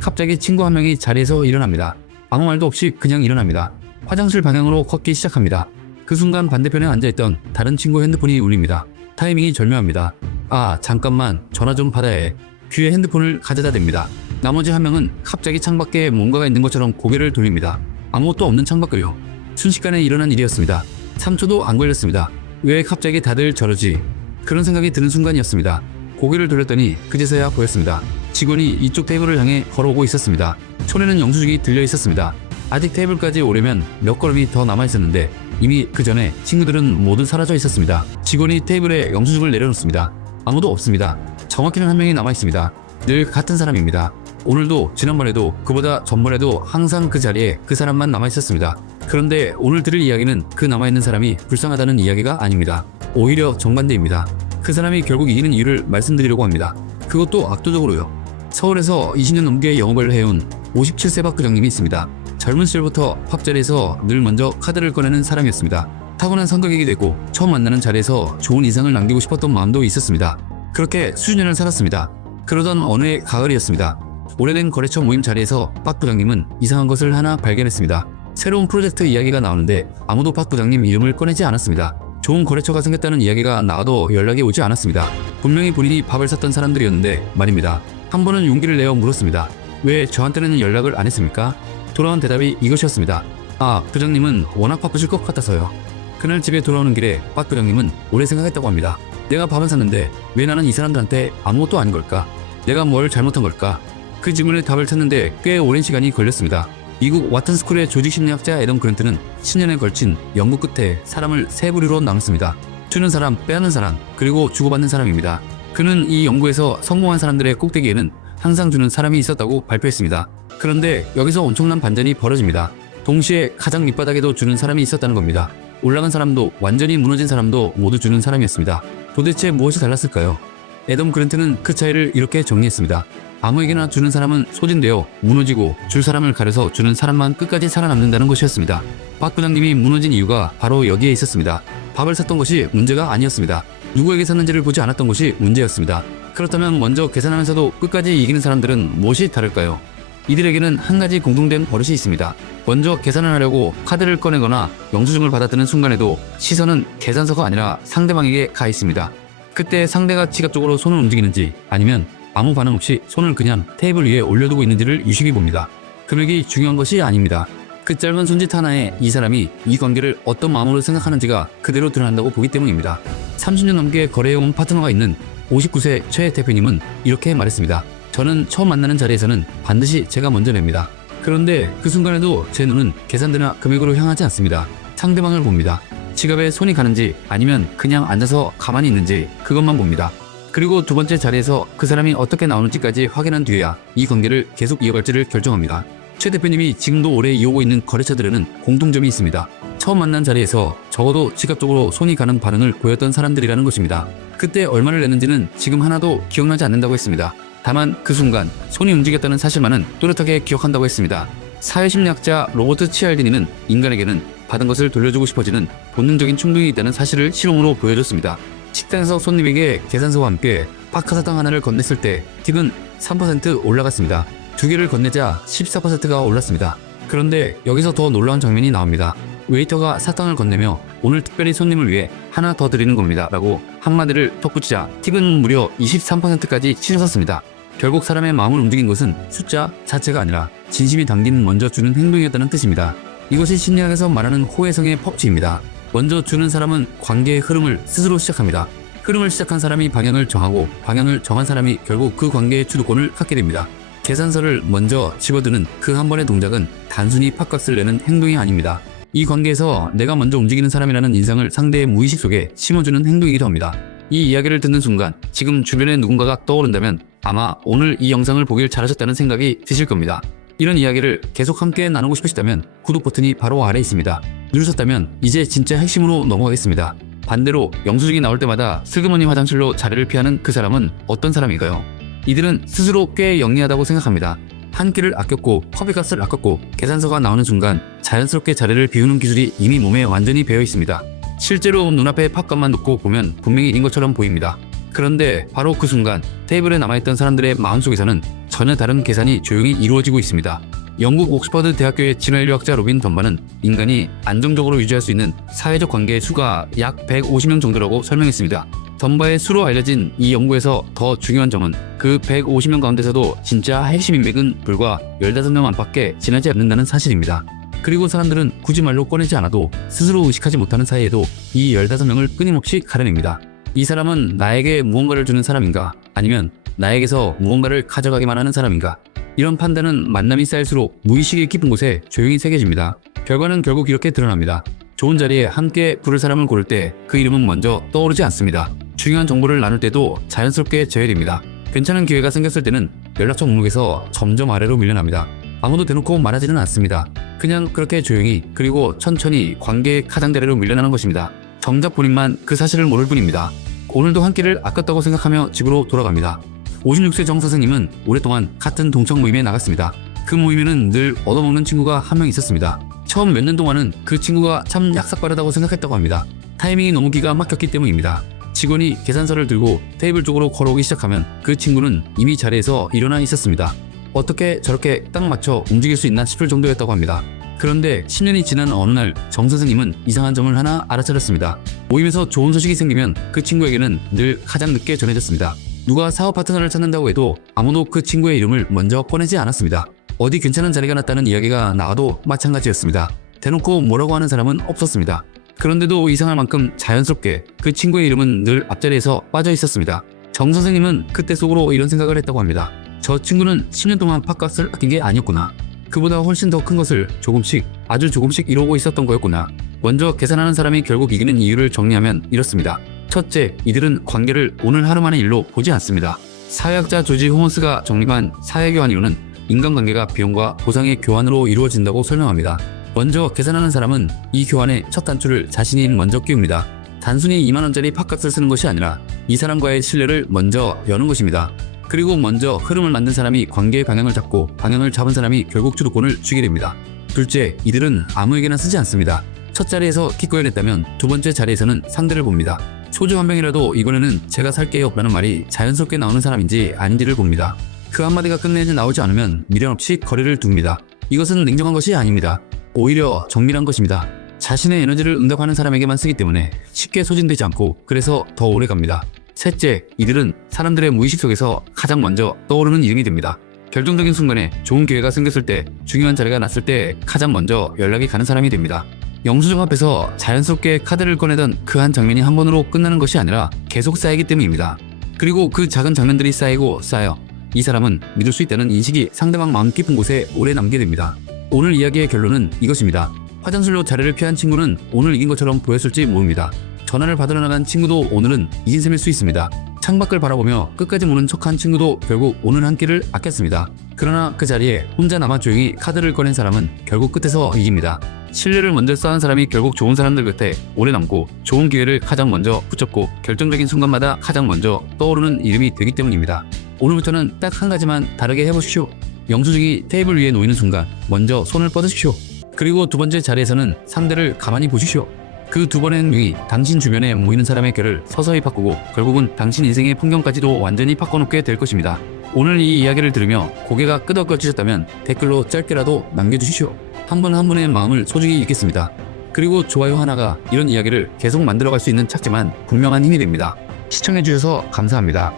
갑자기 친구 한 명이 자리에서 일어납니다. 아무 말도 없이 그냥 일어납니다. 화장실 방향으로 걷기 시작합니다. 그 순간 반대편에 앉아있던 다른 친구 핸드폰이 울립니다. 타이밍이 절묘합니다. 아, 잠깐만, 전화 좀 받아야 해. 귀에 핸드폰을 가져다 댑니다. 나머지 한 명은 갑자기 창밖에 뭔가가 있는 것처럼 고개를 돌립니다. 아무것도 없는 창밖을요. 순식간에 일어난 일이었습니다. 3초도 안 걸렸습니다. 왜 갑자기 다들 저러지? 그런 생각이 드는 순간이었습니다. 고개를 돌렸더니 그제서야 보였습니다. 직원이 이쪽 테이블을 향해 걸어오고 있었습니다. 손에는 영수증이 들려 있었습니다. 아직 테이블까지 오려면 몇 걸음이 더 남아있었는데 이미 그 전에 친구들은 모두 사라져 있었습니다. 직원이 테이블에 영수증을 내려놓습니다. 아무도 없습니다. 정확히는 한 명이 남아있습니다. 늘 같은 사람입니다. 오늘도 지난번에도 그보다 전번에도 항상 그 자리에 그 사람만 남아있었습니다. 그런데 오늘 들을 이야기는 그 남아있는 사람이 불쌍하다는 이야기가 아닙니다. 오히려 정반대입니다. 그 사람이 결국 이기는 이유를 말씀드리려고 합니다. 그것도 압도적으로요. 서울에서 20년 넘게 영업을 해온 57세 박 부장님이 있습니다. 젊은 시절부터 팝자리에서 늘 먼저 카드를 꺼내는 사람이었습니다. 타고난 성격이기도 했고 처음 만나는 자리에서 좋은 인상을 남기고 싶었던 마음도 있었습니다. 그렇게 수년을 살았습니다. 그러던 어느 해 가을이었습니다. 오래된 거래처 모임 자리에서 박 부장님은 이상한 것을 하나 발견했습니다. 새로운 프로젝트 이야기가 나오는데 아무도 박 부장님 이름을 꺼내지 않았습니다. 좋은 거래처가 생겼다는 이야기가 나와도 연락이 오지 않았습니다. 분명히 본인이 밥을 샀던 사람들이었는데 말입니다. 한 번은 용기를 내어 물었습니다. 왜 저한테는 연락을 안 했습니까? 돌아온 대답이 이것이었습니다. 아, 부장님은 워낙 바쁘실 것 같아서요. 그날 집에 돌아오는 길에 박 부장님은 오래 생각했다고 합니다. 내가 밥은 샀는데 왜 나는 이 사람들한테 아무것도 아닌 걸까? 내가 뭘 잘못한 걸까? 그 질문에 답을 찾는데 꽤 오랜 시간이 걸렸습니다. 미국 와튼스쿨의 조직심리학자 애덤 그랜트는 10년에 걸친 연구 끝에 사람을 세 부류로 나눴습니다. 주는 사람, 빼앗는 사람, 그리고 주고받는 사람입니다. 그는 이 연구에서 성공한 사람들의 꼭대기에는 항상 주는 사람이 있었다고 발표했습니다. 그런데 여기서 엄청난 반전이 벌어집니다. 동시에 가장 밑바닥에도 주는 사람이 있었다는 겁니다. 올라간 사람도 완전히 무너진 사람도 모두 주는 사람이었습니다. 도대체 무엇이 달랐을까요? 애덤 그랜트는 그 차이를 이렇게 정리했습니다. 아무에게나 주는 사람은 소진되어 무너지고 줄 사람을 가려서 주는 사람만 끝까지 살아남는다는 것이었습니다. 박 부장님이 무너진 이유가 바로 여기에 있었습니다. 밥을 샀던 것이 문제가 아니었습니다. 누구에게 샀는지를 보지 않았던 것이 문제였습니다. 그렇다면 먼저 계산하면서도 끝까지 이기는 사람들은 무엇이 다를까요? 이들에게는 한 가지 공통된 버릇이 있습니다. 먼저 계산을 하려고 카드를 꺼내거나 영수증을 받아드는 순간에도 시선은 계산서가 아니라 상대방에게 가 있습니다. 그때 상대가 지갑적으로 손을 움직이는지 아니면 아무 반응 없이 손을 그냥 테이블 위에 올려두고 있는지를 유심히 봅니다. 금액이 중요한 것이 아닙니다. 그 짧은 손짓 하나에 이 사람이 이 관계를 어떤 마음으로 생각하는지가 그대로 드러난다고 보기 때문입니다. 30년 넘게 거래해온 파트너가 있는 59세 최 대표님은 이렇게 말했습니다. 저는 처음 만나는 자리에서는 반드시 제가 먼저 냅니다. 그런데 그 순간에도 제 눈은 계산대나 금액으로 향하지 않습니다. 상대방을 봅니다. 지갑에 손이 가는지 아니면 그냥 앉아서 가만히 있는지 그것만 봅니다. 그리고 두 번째 자리에서 그 사람이 어떻게 나오는지까지 확인한 뒤에야 이 관계를 계속 이어갈지를 결정합니다. 최 대표님이 지금도 오래 이어오고 있는 거래처들에는 공통점이 있습니다. 처음 만난 자리에서 적어도 지갑적으로 손이 가는 반응을 보였던 사람들이라는 것입니다. 그때 얼마를 냈는지는 지금 하나도 기억나지 않는다고 했습니다. 다만 그 순간 손이 움직였다는 사실만은 또렷하게 기억한다고 했습니다. 사회심리학자 로버트 치알디니는 인간에게는 받은 것을 돌려주고 싶어지는 본능적인 충동이 있다는 사실을 실험으로 보여줬습니다. 식당에서 손님에게 계산서와 함께 파카사탕 하나를 건넸을 때 팁은 3% 올라갔습니다. 두 개를 건네자 14%가 올랐습니다. 그런데 여기서 더 놀라운 장면이 나옵니다. 웨이터가 사탕을 건네며 오늘 특별히 손님을 위해 하나 더 드리는 겁니다 라고 한마디를 덧붙이자 팁은 무려 23%까지 치솟았습니다. 결국 사람의 마음을 움직인 것은 숫자 자체가 아니라 진심이 담긴 먼저 주는 행동이었다는 뜻입니다. 이것이 심리학에서 말하는 호혜성의 법칙입니다. 먼저 주는 사람은 관계의 흐름을 스스로 시작합니다. 흐름을 시작한 사람이 방향을 정하고 방향을 정한 사람이 결국 그 관계의 주도권을 갖게 됩니다. 계산서를 먼저 집어드는 그 한 번의 동작은 단순히 팝값을 내는 행동이 아닙니다. 이 관계에서 내가 먼저 움직이는 사람이라는 인상을 상대의 무의식 속에 심어주는 행동이기도 합니다. 이 이야기를 듣는 순간 지금 주변에 누군가가 떠오른다면 아마 오늘 이 영상을 보길 잘하셨다는 생각이 드실 겁니다. 이런 이야기를 계속 함께 나누고 싶으시다면 구독 버튼이 바로 아래에 있습니다. 누르셨다면 이제 진짜 핵심으로 넘어가겠습니다. 반대로 영수증이 나올 때마다 슬그머니 화장실로 자리를 피하는 그 사람은 어떤 사람일까요? 이들은 스스로 꽤 영리하다고 생각합니다. 한 끼를 아꼈고 커피값을 아꼈고 계산서가 나오는 순간 자연스럽게 자리를 비우는 기술이 이미 몸에 완전히 배어 있습니다. 실제로 눈앞에 팝값만 놓고 보면 분명히 이긴 것처럼 보입니다. 그런데 바로 그 순간 테이블에 남아있던 사람들의 마음속에서는 전혀 다른 계산이 조용히 이루어지고 있습니다. 영국 옥스퍼드 대학교의 진화인류학자 로빈 덤바는 인간이 안정적으로 유지할 수 있는 사회적 관계의 수가 약 150명 정도라고 설명했습니다. 덤바의 수로 알려진 이 연구에서 더 중요한 점은 그 150명 가운데서도 진짜 핵심 인맥은 불과 15명 안팎에 지나지 않는다는 사실입니다. 그리고 사람들은 굳이 말로 꺼내지 않아도 스스로 의식하지 못하는 사이에도 이 15명을 끊임없이 가려냅니다. 이 사람은 나에게 무언가를 주는 사람인가, 아니면 나에게서 무언가를 가져가기만 하는 사람인가. 이런 판단은 만남이 쌓일수록 무의식의 깊은 곳에 조용히 새겨집니다. 결과는 결국 이렇게 드러납니다. 좋은 자리에 함께 부를 사람을 고를 때 그 이름은 먼저 떠오르지 않습니다. 중요한 정보를 나눌 때도 자연스럽게 제외됩니다. 괜찮은 기회가 생겼을 때는 연락처 목록에서 점점 아래로 밀려납니다. 아무도 대놓고 말하지는 않습니다. 그냥 그렇게 조용히, 그리고 천천히 관계의 가장자리로 밀려나는 것입니다. 정작 본인만 그 사실을 모를 뿐입니다. 오늘도 한 끼를 아꼈다고 생각하며 집으로 돌아갑니다. 56세 정 선생님은 오랫동안 같은 동창 모임에 나갔습니다. 그 모임에는 늘 얻어먹는 친구가 한 명 있었습니다. 처음 몇 년 동안은 그 친구가 참 약삭빠르다고 생각했다고 합니다. 타이밍이 너무 기가 막혔기 때문입니다. 직원이 계산서를 들고 테이블 쪽으로 걸어오기 시작하면 그 친구는 이미 자리에서 일어나 있었습니다. 어떻게 저렇게 딱 맞춰 움직일 수 있나 싶을 정도였다고 합니다. 그런데 10년이 지난 어느 날 정 선생님은 이상한 점을 하나 알아차렸습니다. 모임에서 좋은 소식이 생기면 그 친구에게는 늘 가장 늦게 전해졌습니다. 누가 사업 파트너를 찾는다고 해도 아무도 그 친구의 이름을 먼저 꺼내지 않았습니다. 어디 괜찮은 자리가 났다는 이야기가 나와도 마찬가지였습니다. 대놓고 뭐라고 하는 사람은 없었습니다. 그런데도 이상할 만큼 자연스럽게 그 친구의 이름은 늘 앞자리에서 빠져 있었습니다. 정 선생님은 그때 속으로 이런 생각을 했다고 합니다. 저 친구는 10년 동안 팥값을 아낀 게 아니었구나. 그보다 훨씬 더 큰 것을 조금씩, 아주 조금씩 이루고 있었던 거였구나. 먼저 계산하는 사람이 결국 이기는 이유를 정리하면 이렇습니다. 첫째, 이들은 관계를 오늘 하루만의 일로 보지 않습니다. 사회학자 조지 호먼스가 정립한 사회교환 이론은 인간관계가 비용과 보상의 교환으로 이루어진다고 설명합니다. 먼저 계산하는 사람은 이 교환의 첫 단추를 자신이 먼저 끼웁니다. 단순히 2만원짜리 팥값을 쓰는 것이 아니라 이 사람과의 신뢰를 먼저 여는 것입니다. 그리고 먼저 흐름을 만든 사람이 관계의 방향을 잡고 방향을 잡은 사람이 결국 주도권을 쥐게 됩니다. 둘째, 이들은 아무에게나 쓰지 않습니다. 첫 자리에서 기꺼이 냈다면 두 번째 자리에서는 상대를 봅니다. 소주 한 병이라도 이번에는 제가 살게요 라는 말이 자연스럽게 나오는 사람인지 아닌지를 봅니다. 그 한마디가 끝내지 나오지 않으면 미련 없이 거리를 둡니다. 이것은 냉정한 것이 아닙니다. 오히려 정밀한 것입니다. 자신의 에너지를 응답하는 사람에게만 쓰기 때문에 쉽게 소진되지 않고 그래서 더 오래 갑니다. 셋째, 이들은 사람들의 무의식 속에서 가장 먼저 떠오르는 이름이 됩니다. 결정적인 순간에 좋은 기회가 생겼을 때, 중요한 자리가 났을 때 가장 먼저 연락이 가는 사람이 됩니다. 영수증 앞에서 자연스럽게 카드를 꺼내던 그 한 장면이 한 번으로 끝나는 것이 아니라 계속 쌓이기 때문입니다. 그리고 그 작은 장면들이 쌓이고 쌓여 이 사람은 믿을 수 있다는 인식이 상대방 마음 깊은 곳에 오래 남게 됩니다. 오늘 이야기의 결론은 이것입니다. 화장실로 자리를 피한 친구는 오늘 이긴 것처럼 보였을지 모릅니다. 전화를 받으러 나간 친구도 오늘은 이긴 셈일 수 있습니다. 창밖을 바라보며 끝까지 모른 척한 친구도 결국 오늘 한 끼를 아꼈습니다. 그러나 그 자리에 혼자 남아 조용히 카드를 꺼낸 사람은 결국 끝에서 이깁니다. 신뢰를 먼저 쌓은 사람이 결국 좋은 사람들 곁에 오래 남고 좋은 기회를 가장 먼저 붙잡고 결정적인 순간마다 가장 먼저 떠오르는 이름이 되기 때문입니다. 오늘부터는 딱 한 가지만 다르게 해보십시오. 영수증이 테이블 위에 놓이는 순간 먼저 손을 뻗으십시오. 그리고 두 번째 자리에서는 상대를 가만히 보십시오. 그 두 번의 행동이 당신 주변에 모이는 사람의 결을 서서히 바꾸고 결국은 당신 인생의 풍경까지도 완전히 바꿔놓게 될 것입니다. 오늘 이 이야기를 들으며 고개가 끄덕거리셨다면 댓글로 짧게라도 남겨주십시오. 한 분 한 분의 마음을 소중히 읽겠습니다. 그리고 좋아요 하나가 이런 이야기를 계속 만들어갈 수 있는 착지만 분명한 힘이 됩니다. 시청해주셔서 감사합니다.